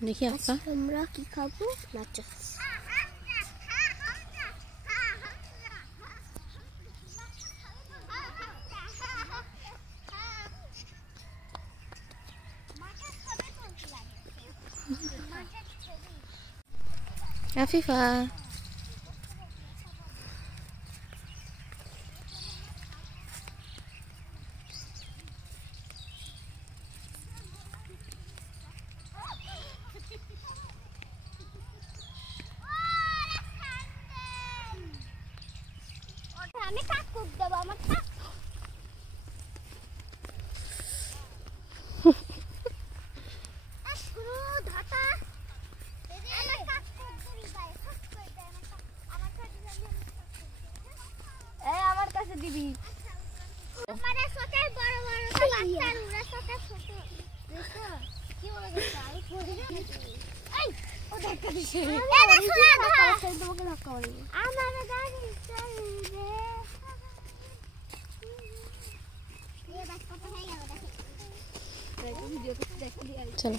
দেখি আপা আমরা কি খাবো? নাচস। আফিফা আমি কাকুক দেব আমার কাক পুরো ধাতা আমার কাকুক দিবি ভাই কাক করে দে আমার কাছে এই আমার কাছে দিবি আমারে সাথে বড় বড় বাচ্চার ওরা সাথে ছোট দেখো কি বলে গেছে আমি পড়ে এই ও দেখা দিছে এই দেখো না তোমাকে ধাক্কা মারবে আমার গাড়ি চলে রে চলো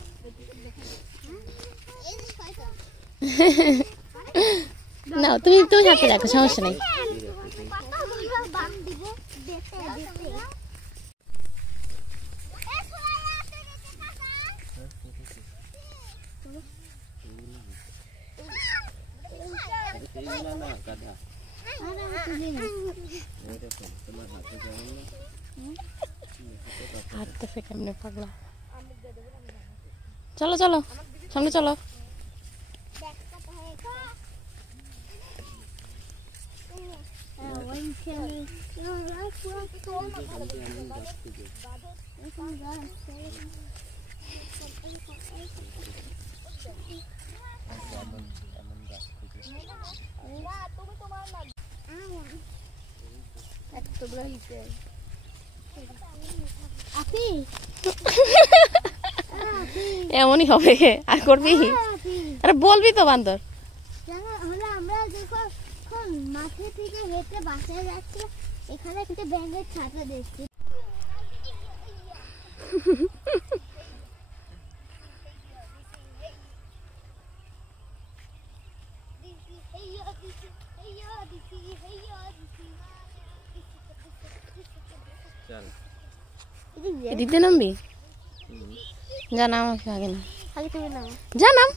না তুমি তুমি হাতে রাখো সমস্যা নেই হাঁটতে ফে কেমনে পাগলা চলো চলো সামনে চলো এমনই হবে আর করবি আরে বলবি তো বান্দর আমরা যখন মাঠে থেকে হেঁটে বাসায় যাচ্ছি এখানে একটা ব্যাঙের ছাতা দেখছি দিতে নামবি জানাম আগে না আগে তুমি নাও জানাম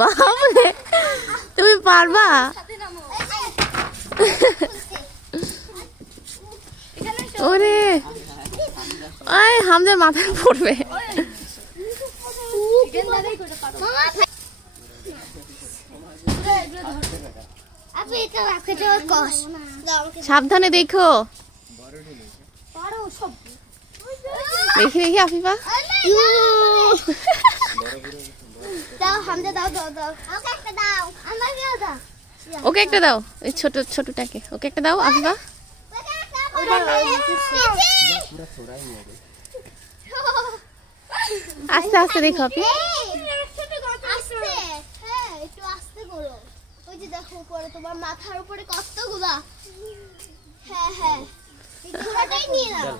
বাবরে তুমি পারবা ওরে ওই হামদের মাথায় পড়বে সাবধানে দেখো দেখি দেখি আফিফা দাও হামদা দাও দাও দাও ওকে একটা দাও আমাকেও দাও ওকে একটা দাও এই ছোট ছোটটাকে ওকে একটা দাও আফিফা আস্তে আস্তে দেখো আপনি আস্তে হ্যাঁ একটু আস্তে করো ওই যে দেখো উপরে তোমার মাথার উপরে কতগুলা হ্যাঁ হ্যাঁ এই ঘোড়াটাই নিয়ে নাও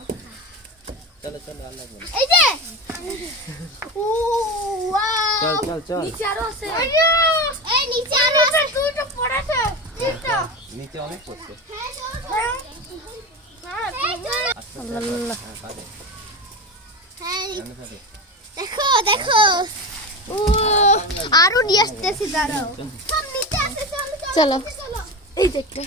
চলো চলো আল্লাহ বল এই যে ও ওয়াও চল চল চল নিচে আরো আছে এই নিচে আরো আছে দুটো পড়েছে তিনটা নিচে অনেক পড়ছে হ্যাঁ চলো আল্লাহ হ্যাঁ দেখো দেখো ও আরো নিয়ে আসতেছি দাঁড়াও সব নিচে আছে চলো এই যে একটা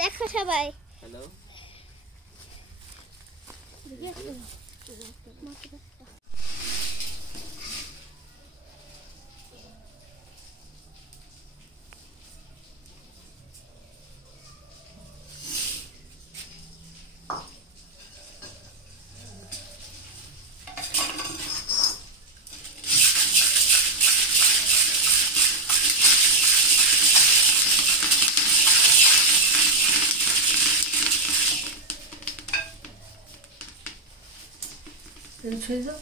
দেখো সবাই হ্যালো শুয়ে যাও।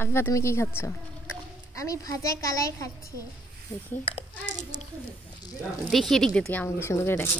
আফিফা তুমি কি খাচ্ছ? আমি ভাজা কালাই খাচ্ছি। দেখি দেখি এদিক দে, তুই আমাকে সুন্দর করে দেখো।